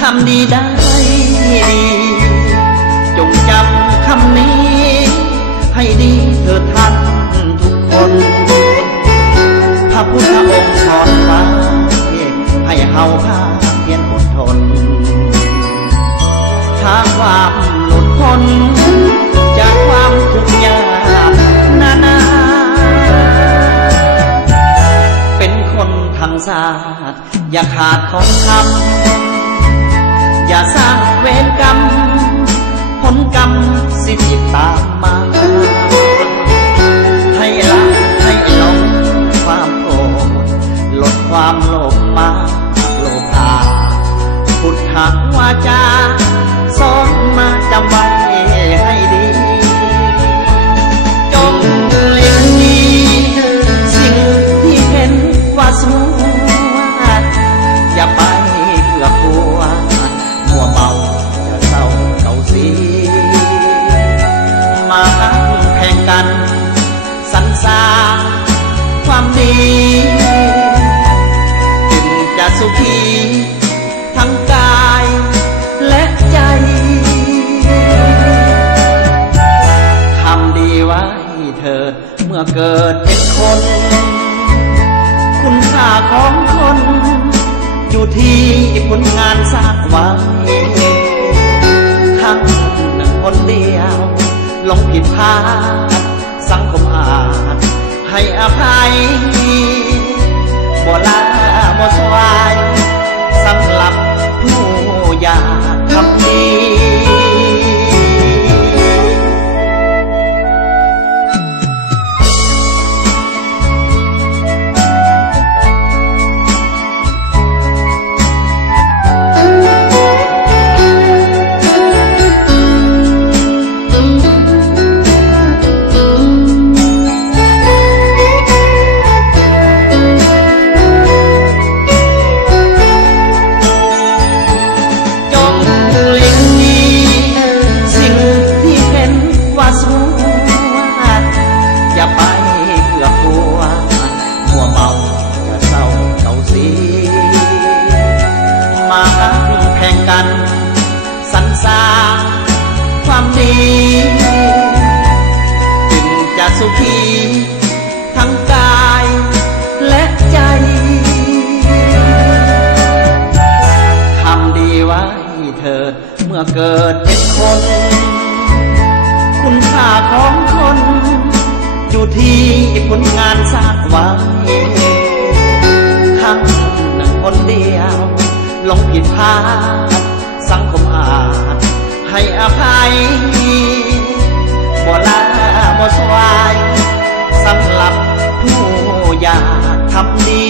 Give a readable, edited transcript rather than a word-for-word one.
ทำดีได้จงจำคำนี้ให้ดีเถิดท่านทุกคนพระพุทธองค์สอนไว้ให้เฮาพาเพียรอดทนทางความหลุดพ้นจากความทุกข์ยากนานาเป็นคนทางศาสตร์อย่าขาดของธรรมอย่าสร้างเวรกรรมผลกรรมสิติดตามมาให้ละให้ลงความโกรธลดความโลภมาโลภาพุทธวาจาสอนมาจำไว้ให้ดีจงเลี้ยงดีสิ่งที่เห็นว่าสวยอย่าไปเพื่อผัวมัวเมาจะเศร้าเก่าสีมาแข่งกันสรรสร้างความดีจึงจะสุขีทั้งกายและใจทำดีไว้เถิดเมื่อเกิดเป็นคนคุณค่าของคนอยู่ที่ผลงานสร้างไว้ครั้งหนึ่งคนเดียวลงผิดพลาดสังคมอาจให้อภัยบ่ลาบ่สวายสำหรับผู้อยากทำดีสรรสร้างความดีจึงจะสุขีทั้งกายและใจทำดีไว้เถิดเมื่อเกิดเป็นคนคุณค่าของคนอยู่ที่ผลงานสร้างไว้ครั้งหนึ่งคนเดียวลงผิดพลาดสังคมอาจให้อภัยบ่ลาบ่สวายสำหรับผู้อยากทำดี